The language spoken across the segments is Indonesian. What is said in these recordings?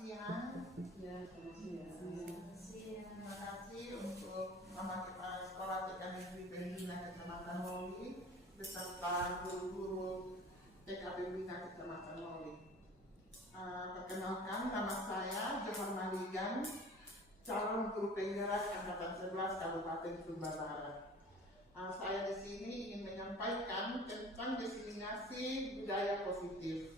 siang. Ya, selamat siang. Terima kasih untuk Mama Kepala Sekolah TK Negeri Bina Kecamatan Loli beserta guru-guru TKB Bina Kecamatan Loli. Perkenalkan, nama saya Johar Maligan, calon guru penggerak Angkatan 11 Kabupaten Sumba Barat. Saya di sini ingin menyampaikan tentang diseminasi budaya positif.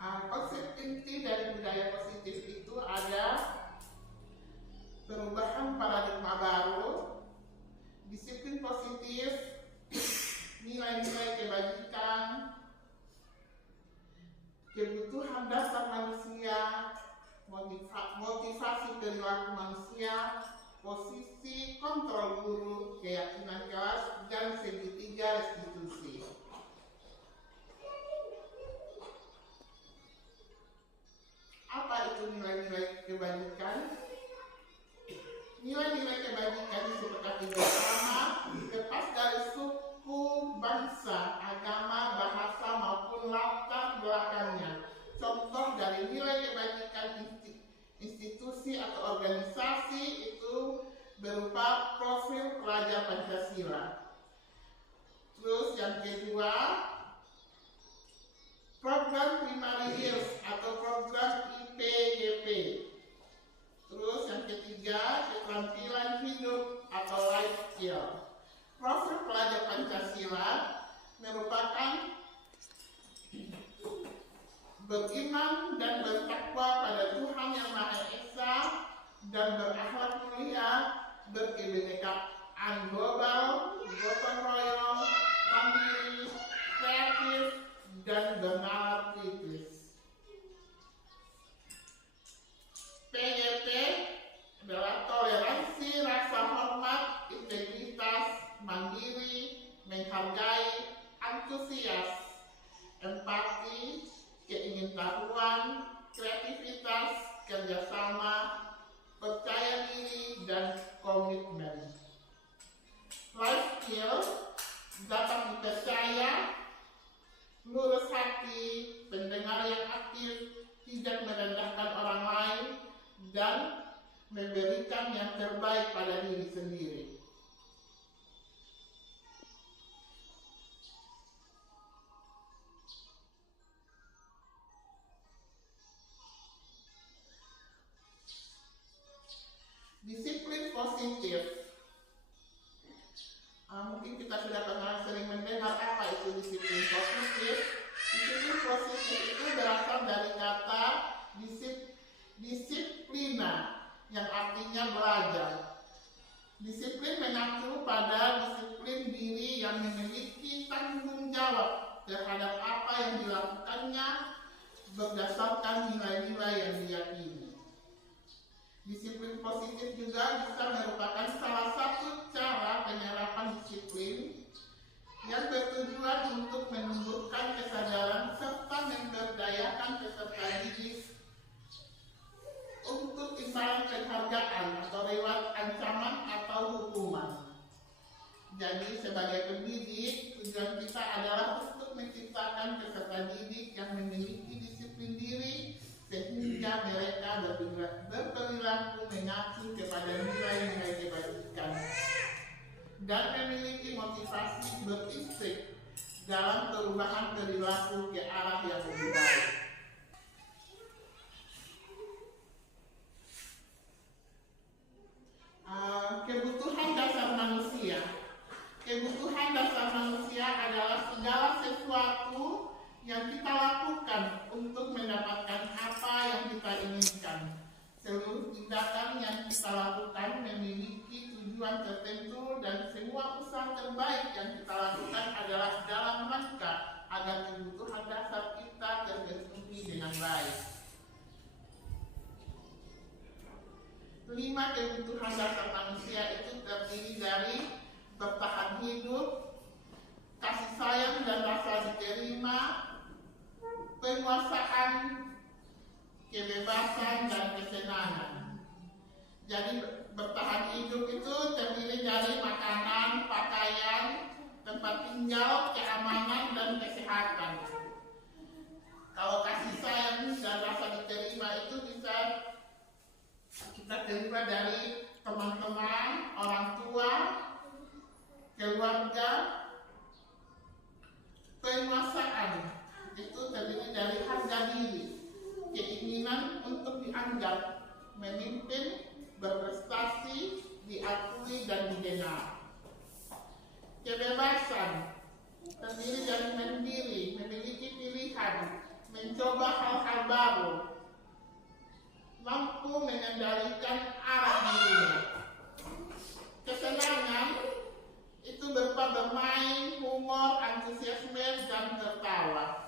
Konsep inti dari budaya positif itu ada perubahan paradigma baru, disiplin positif, nilai-nilai kebajikan, kebutuhan dasar manusia, motivasi perilaku manusia, posisi kontrol guru, keyakinan kelas, dan segitiga restitusi. Apa itu nilai-nilai kebajikan? Nilai-nilai kebajikan disepakati bersama, lepas dari suku, bangsa, agama, bahasa, maupun latar belakangnya. Contoh dari nilai kebajikan institusi atau organisasi itu berupa profil pelajar Pancasila. Terus yang kedua, program primary health atau program IPGP. Terus yang ketiga, keterampilan hidup atau life skill. Profil pelajar Pancasila merupakan beriman dan bertakwa pada Tuhan Yang Maha Esa dan berakhlak mulia, berkebinekaan global, gotong royong, mandiri, kreatif, dan bernalar kritis. PGP adalah toleransi, rasa hormat, integritas, mandiri, menghargai, antusias, empati, keingintahuan, kreativitas, kerjasama, percaya diri, dan komitmen. Life skill dapat dipercaya, lurus hati, pendengar yang aktif, tidak merendahkan orang lain, dan memberikan yang terbaik pada diri sendiri. Disiplin positif. Mungkin kita sudah pernah sering mendengar apa itu disiplin positif. Disiplin positif itu berasal dari kata disiplina yang artinya belajar. Disiplin mengacu pada disiplin diri yang memiliki tanggung jawab terhadap apa yang dilakukannya berdasarkan nilai-nilai yang diyakini. Disiplin positif juga bisa merupakan salah satu cara penyerapan disiplin yang bertujuan untuk menumbuhkan kesadaran serta memberdayakan peserta didik untuk imbalan penghargaan atau lewat ancaman atau hukuman. Jadi sebagai pendidik, tujuan kita adalah untuk menciptakan peserta didik yang memiliki disiplin diri sehingga mereka berperilaku mengacu kepada nilai-nilai kebajikan dan memiliki motivasi berinstik dalam perubahan perilaku ke arah yang lebih baik. Kebutuhan dasar manusia. Kebutuhan dasar manusia adalah segala sesuatu yang kita lakukan untuk mendapatkan apa yang kita inginkan. Seluruh tindakan yang kita lakukan memiliki tujuan tertentu dan semua usaha terbaik yang kita lakukan adalah dalam rangka agar kebutuhan dasar kita terpenuhi dengan baik. 5 kebutuhan dasar manusia itu terdiri dari bertahan hidup, kasih sayang dan rasa diterima, penguasaan, kebebasan, dan kesenangan. Jadi bertahan hidup itu terdiri dari makanan, pakaian, tempat tinggal, keamanan, dan kesehatan. Kalau kasih sayang dan rasa diterima itu bisa kita terima dari teman-teman, orang tua, keluarga, penguasaan. Itu terdiri dari harga diri, keinginan untuk dianggap, memimpin, berprestasi, diakui dan didengar. Kebebasan terdiri dari mandiri, memiliki pilihan, mencoba hal-hal baru, mampu mengendalikan arah dirinya. Kesenangan itu berupa bermain, humor, antusiasme, dan tertawa.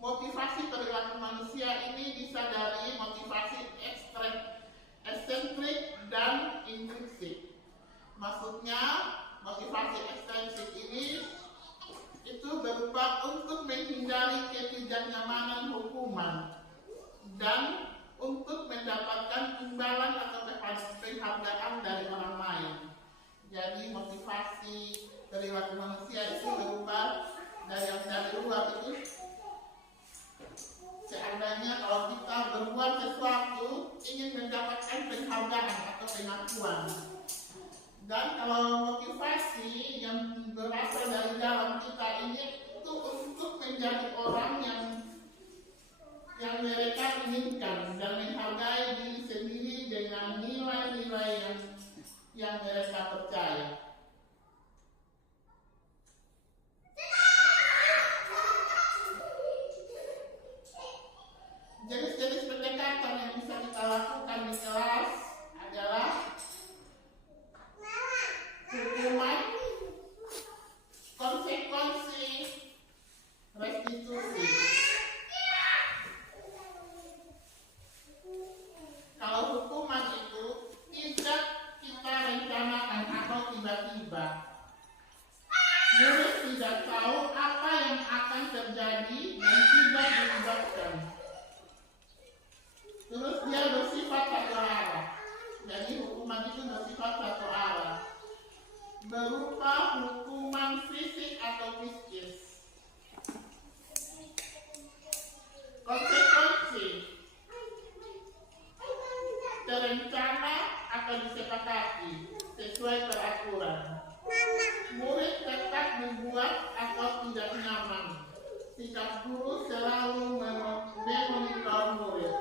Motivasi perilaku manusia ini bisa dari motivasi eksentrik dan intrinsik. Maksudnya, motivasi ekstrinsik ini itu berupa untuk menghindari ketidaknyamanan hukuman dan untuk mendapatkan imbalan atau penghargaan dari orang lain. Jadi motivasi perilaku manusia itu berupa dari luar itu. Seandainya kalau kita berbuat sesuatu ingin mendapatkan penghargaan atau pengakuan. Dan kalau motivasi yang berasal dari dalam kita ini itu untuk menjadi orang yang mereka inginkan dan menghargai diri sendiri dengan nilai-nilai yang mereka percaya. Jenis-jenis pendekatan yang bisa kita lakukan di kelas adalah hukuman, konsekuensi, restitusi. Kalau hukuman itu tidak kita rencanakan atau tiba-tiba, murid tidak tahu apa yang akan terjadi dan tidak dilibatkan. Terus dia bersifat satu arah. Jadi hukuman itu bersifat satu arah, berupa hukuman fisik atau psikis. Konsekuensi terencana atau disepakati sesuai peraturan. Murid tetap membuat atau tidak nyaman. Sikap guru selalu memonitor murid.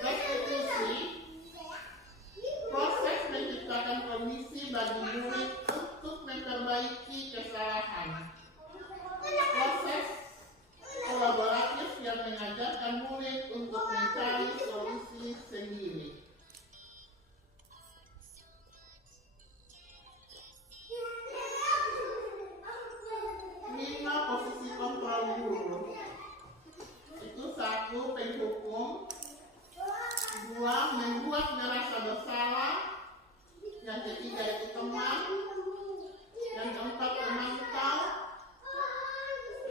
Restitusi, proses menciptakan kondisi bagi murid untuk memperbaiki kesalahan. Proses kolaboratif yang mengajarkan murid untuk mencari solusi sendiri. Lima posisi kontrol guru. Itu 1. Penghukum. 2. Membuat merasa bersalah. Yang ketiga itu teman. Yang keempat memantau.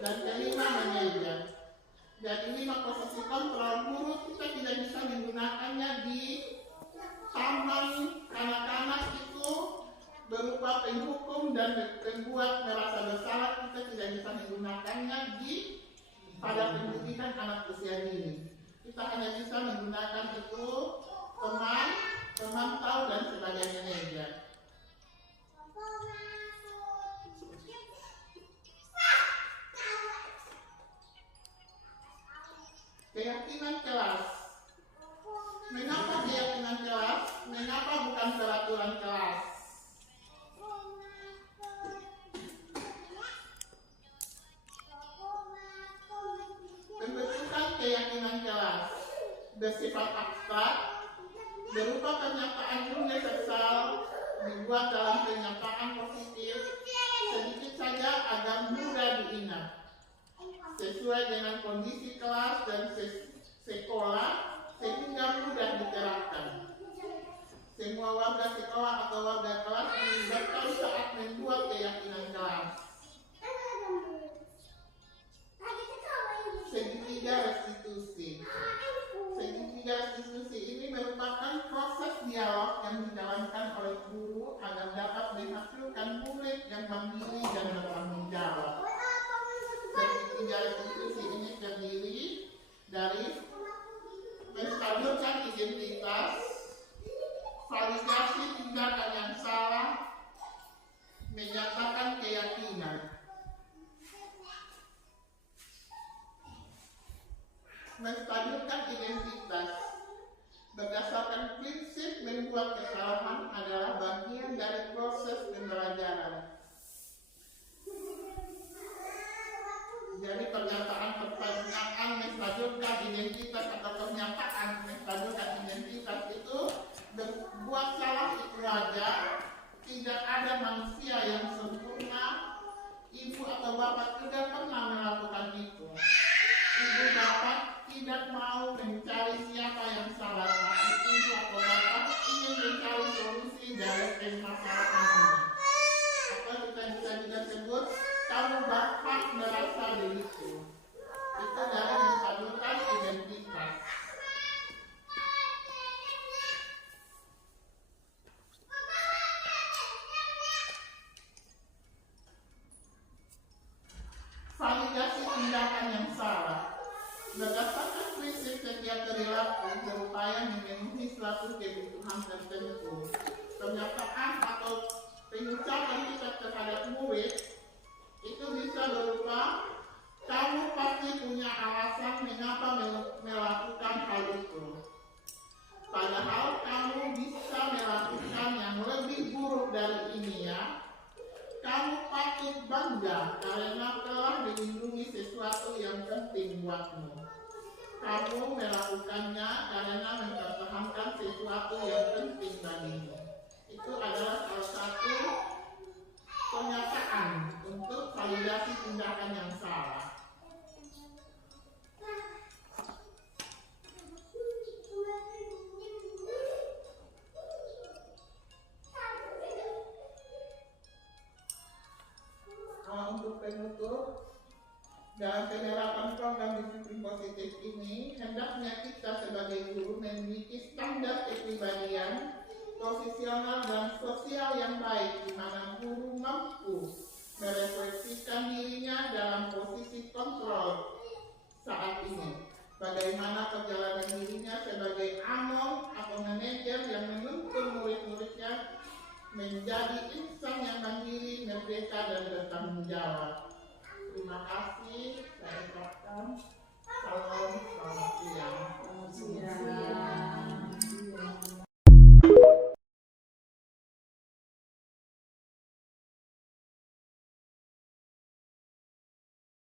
Dan kelima manajer. Jadi 5 posisi kontrol guru kita tidak bisa menggunakannya di taman kanak-kanak itu berupa penghukum dan pembuat merasa bersalah. Kita tidak bisa menggunakannya pada pendidikan anak usia dini. Kita hanya bisa menggunakan itu teman, pemantau dan sebagai manajer. Keyakinan kelas. Mengapa keyakinan kelas? Mengapa bukan peraturan kelas? Pembentukan keyakinan kelas bersifat abstrak, berupa pernyataan universal dibuat dalam pernyataan positif sedikit saja agar mudah diingat, sesuai dengan kondisi kelas dan sekolah sehingga mudah diterapkan. Semua warga sekolah atau warga kelas dilibatkan saat membuat keyakinan kelas. Segitiga restitusi. Segitiga restitusi ini merupakan proses dialog yang dijalankan oleh guru agar dapat menghasilkan murid yang mandiri dan bertanggung jawab. garis inklusi ini terdiri dari menstabilkan identitas, validasi tindakan yang salah, menyatakan keyakinan. Menstabilkan identitas berdasarkan prinsip membuat kesalahan adalah bagian dari proses pembelajaran. Jadi pernyataan menstabilkan identitas atau pernyataan menstabilkan identitas itu berbuat salah itu wajar. Tidak ada manusia yang sempurna. Ibu atau bapak tidak pernah melakukan itu. Ibu bapak tidak mau mencari siapa yang salah, tapi ibu atau bapak ingin mencari solusi dari permasalahan ini. Atau kita bisa juga sebut kamu bapak merasa begitu. Itu dari menstabilkan identitas. Validasi tindakan yang salah. Berdasarkan prinsip setiap perilaku berupaya memenuhi suatu kebutuhan tertentu. Pernyataan atau pengucapan kita terhadap murid itu bisa berupa, kamu pasti punya alasan mengapa melakukan hal itu. Padahal kamu bisa melakukan yang lebih buruk dari ini ya. Kamu patut bangga karena telah melindungi sesuatu yang penting buatmu. Kamu melakukannya karena mempertahankan sesuatu yang penting bagimu. Itu adalah salah satu pernyataan untuk validasi tindakan yang salah. Untuk penutup, dalam penerapan program disiplin positif ini, hendaknya kita sebagai guru memiliki standar kepribadian, posisional dan sosial yang baik, di mana guru mampu merefleksikan dirinya dalam posisi kontrol saat ini. Bagaimana perjalanan dirinya sebagai among atau manajer yang menuntun murid-muridnya menjadi insan yang mandiri, merdeka dan bertanggung jawab. Terima kasih. Saya ucapkan salam.